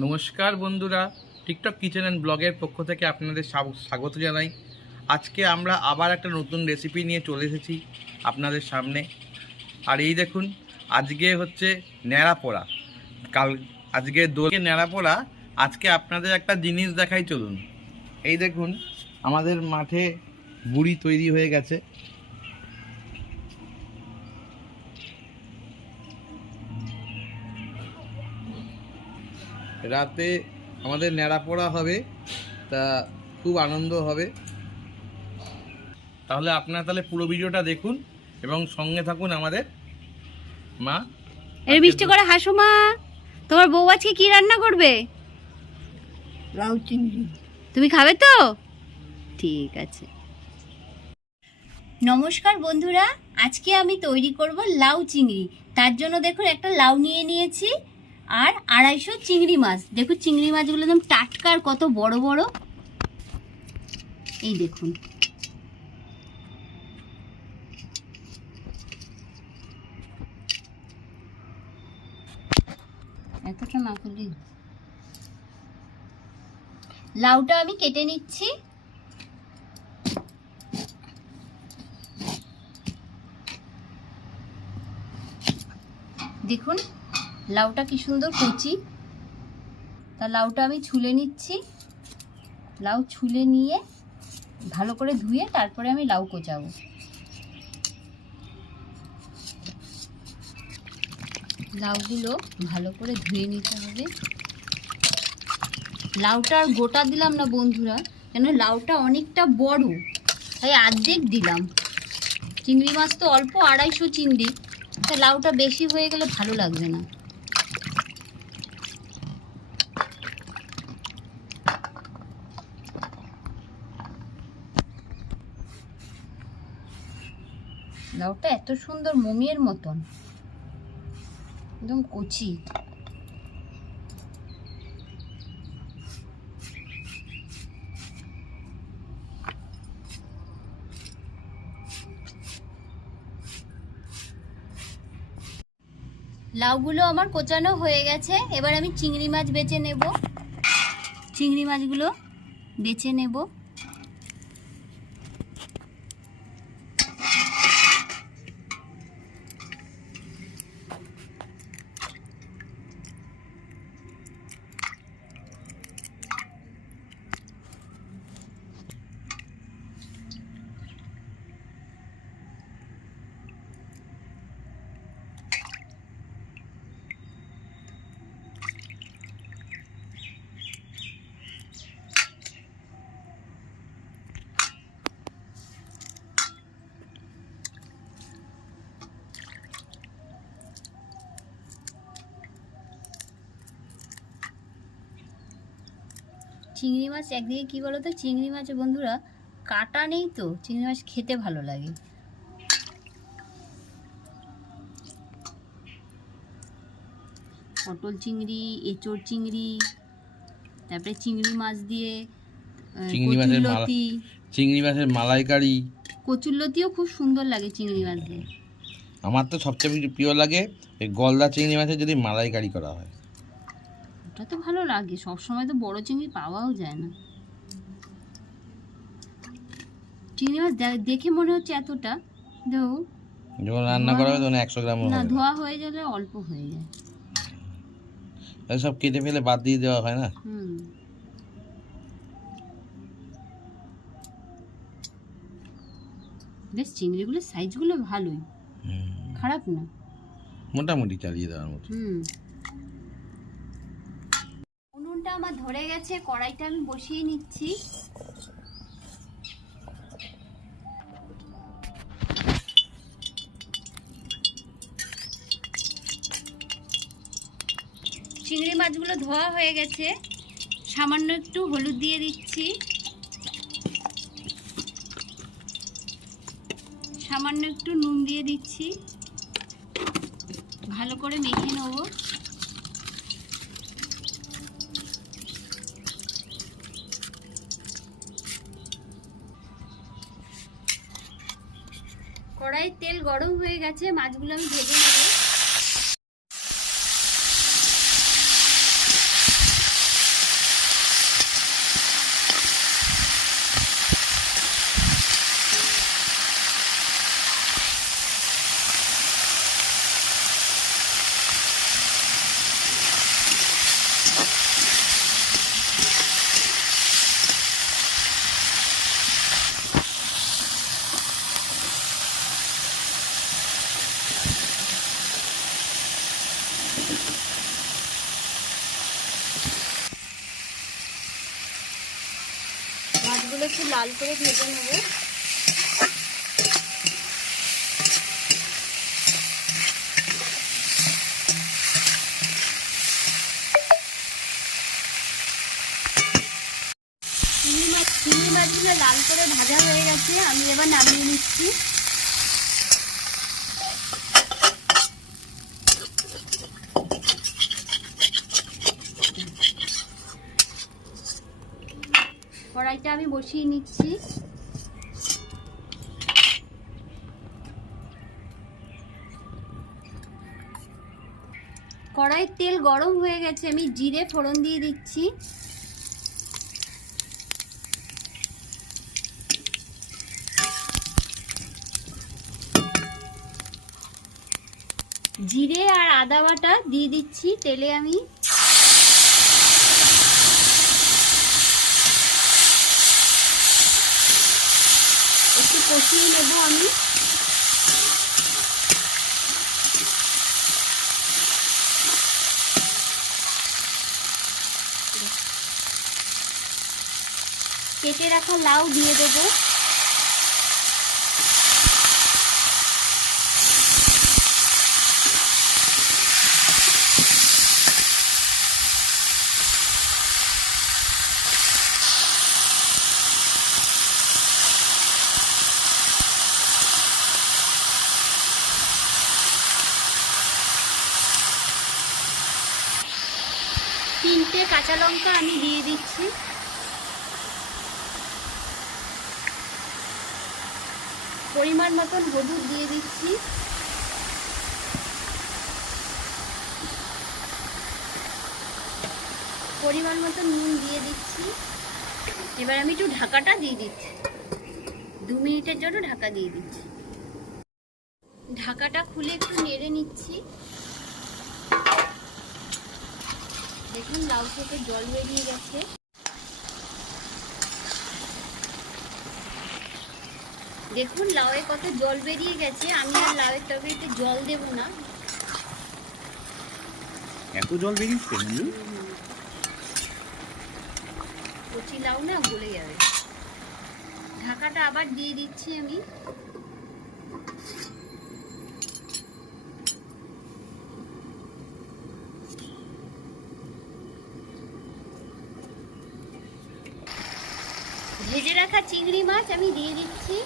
নমস্কার বন্ধুরা TikTok kitchen and ব্লগের পক্ষ থেকে আপনাদের স্বাগত জানাই। আজকে আমরা আবার একটা নতুন রেসিপি নিয়ে চলে এসেছি আপনাদের সামনে। আর এই দেখুন, আজকে হচ্ছে ন্যাড়া পোড়া। কাল আজকে দোলকে ন্যাড়া পোড়া, আজকে আপনাদের একটা জিনিস দেখাই চলুন। এই দেখুন, আমাদের মাঠে বুড়ি তৈরি হয়ে গেছে। রাতে আমাদের ন্যাড়া পোড়া হবে তা খুব আনন্দ হবে। তাহলে আপনারা তাহলে পুরো ভিডিওটা দেখুন এবং সঙ্গে থাকুন আমাদের মা। এর মিষ্টি করে হাসো মা। তোমার বউ আজকে কি রান্না করবে? লাউ চিংড়ি। তুমি খাবে তো? ঠিক আছে। নমস্কার বন্ধুরা আজকে আমি তৈরি করব লাউ চিংড়ি। তার জন্য দেখুন একটা লাউ নিয়ে নিয়েছি। আর আড়াইশো চিংড়ি মাছ। দেখুন, চিংড়ি মাছগুলো একদম টাটকার, কত বড় বড়। এই দেখুন। এতটা লাউটা আমি কেটে নিচ্ছি। দেখুন লাউটা কি সুন্দর কচি। তা লাউটা আমি ছুলে নিচ্ছি। লাউ ছুলে নিয়ে ভালো করে ধুয়ে তারপরে আমি লাউ কোচাবো। লাউগুলো ভালো করে ধুয়ে নিতে হবে। লাউটা আর গোটা দিলাম না বন্ধুরা, কেন লাউটা অনেকটা বড়, তাই আর্ধেক দিলাম। চিংড়ি মাছ তো অল্প আড়াইশো চিংড়ি, তা লাউটা বেশি হয়ে গেলে ভালো লাগবে না। লাউটা এত সুন্দর মমিয়ের মতন। একদম কচি। লাউগুলো আমার কোচানো হয়ে গেছে। এবার আমি চিংড়ি মাছ বেছে নেব। চিংড়ি মাছগুলো বেছে নেব। চিংড়ি মাছ একদিকে কি বলো তো চিংড়ি মাছ বন্ধুরা কাটা নেই তো চিংড়ি মাছ খেতে ভালো লাগে। পটল চিংড়ি এঁচড় চিংড়ি তারপরে চিংড়ি মাছ দিয়ে চিংড়ি মাছের মালা- কচুরলতি চিংড়ি মাছের মালাইকারি। কচুরলতিও খুব সুন্দর লাগে চিংড়ি মাছ দিয়ে। আমার তো সবচেয়ে বেশি প্রিয় লাগে এই গলদা চিংড়ি মাছের যদি মালাইকারি করা হয়। ওটা তো ভালো লাগে। সব সময় তো বড় চিংড়ি পাওয়াও যায় না। চিংড়ি মাছ দেখে মনে হচ্ছে এতটা। দেখো যখন রান্না করা হবে তখন একশো গ্রাম না ধোয়া হয়ে গেলে অল্প হয়ে যায়। সব কেটে ফেলে বাদ দিয়ে দেওয়া হয় না? হুম। বেশ চিংড়িগুলোর সাইজগুলো ভালোই। খারাপ না। মোটামুটি চালিয়ে দেওয়ার মতো। হুম। আমার ধরে গেছে, কড়াইটা আমি বসিয়ে নিচ্ছি। চিংড়ি মাছগুলো ধোয়া হয়ে গেছে। সামান্য একটু হলুদ দিয়ে দিচ্ছি। সামান্য একটু নুন দিয়ে দিচ্ছি। ভালো করে মেখে নেব। কড়াই তেল গরম হয়ে গেছে মাছগুলো আমি ভেজে নেব লাউগুলো একটু লাল করে ভেজে নেব। চিংড়ি মাছ চিংড়ি মাছগুলো লাল করে ভাজা হয়ে গেছে, আমি এবার নামিয়ে নিচ্ছি কড়াইটা আমি বসিয়ে নিচ্ছি। কড়াইয়ের তেল গরম হয়ে গেছে, আমি জিরে ফোড়ন দিয়ে দিচ্ছি। জিরে আর আদা বাটা দিয়ে দিচ্ছি, তেলে আমি একটু কষিয়ে নেব আমি। কেটে রাখা লাউ দিয়ে দেবো। তিনটে কাঁচা লঙ্কা আমি দিয়ে দিচ্ছি। পরিমাণ মতন হলুদ দিয়ে দিচ্ছি। পরিমাণ মতন নুন দিয়ে দিচ্ছি। এবার আমি একটু ঢাকাটা দিয়ে দিচ্ছি। দু মিনিটের জন্য ঢাকা দিয়ে দিচ্ছি। ঢাকাটা খুলে একটু নেড়ে নিচ্ছি। দেখুন লাউ থেকে জল বেরিয়ে গেছে। দেখুন লাউয়ে কত জল বেরিয়ে গেছে। আমি আর লাউয়ের তরকারিতে জল দেব না। এত জল বেরিয়েছে কচি লাউ না গলে যাবে। ঢাকাটা আবার দিয়ে দিচ্ছি আমি। ভেজে রাখা চিংড়ি মাছ আমি দিয়ে দিচ্ছি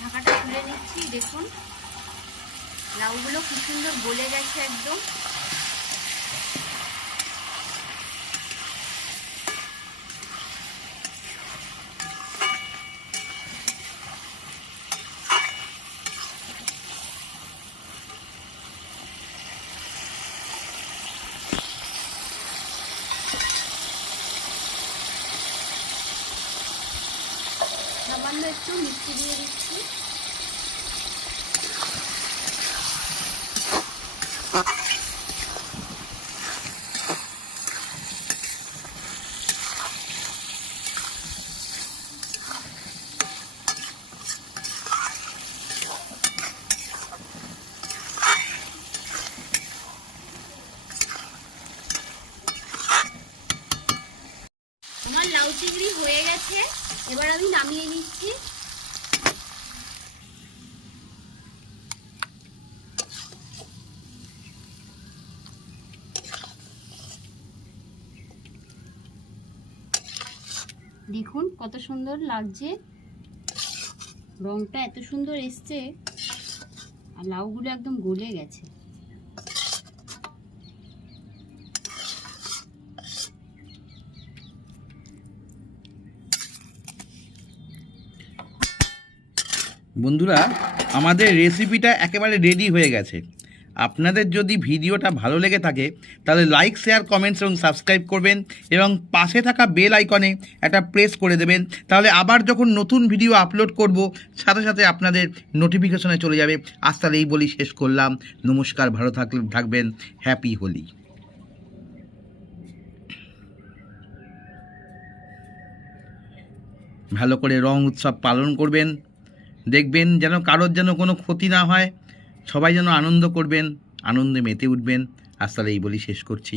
ঢাকাটা খুলে নিচ্ছি দেখুন। লাউগুলো কি সুন্দর গলে গেছে একদম। সামান্য একটু মিষ্টি দিয়ে দিচ্ছি আমার লাউ চিংড়ি হয়ে গেছে এবার আমি নামিয়ে নিচ্ছি দেখুন কত সুন্দর লাগছে। রংটা এত সুন্দর এসছে। আর লাউগুলো একদম গলে গেছে। বন্ধুরা, আমাদের রেসিপিটা একেবারে রেডি হয়ে গেছে। আপনাদের যদি ভিডিওটা ভালো লেগে থাকে, তাহলে লাইক শেয়ার কমেন্টস এবং সাবস্ক্রাইব করবেন এবং পাশে থাকা বেল আইকনে একটা প্রেস করে দেবেন। তাহলে আবার যখন নতুন ভিডিও আপলোড করব, সাথে সাথে আপনাদের নোটিফিকেশনে চলে যাবে। আজ তাহলে এই বলি শেষ করলাম। নমস্কার, ভালো থাকলে থাকবেন। হ্যাপি হোলি ভালো করে রং উৎসব পালন করবেন। দেখবেন যেন কারোর যেন কোনো ক্ষতি না হয়। সবাই যেন আনন্দ করবেন আনন্দে মেতে উঠবেন। আজ তাহলে এই বলি শেষ করছি।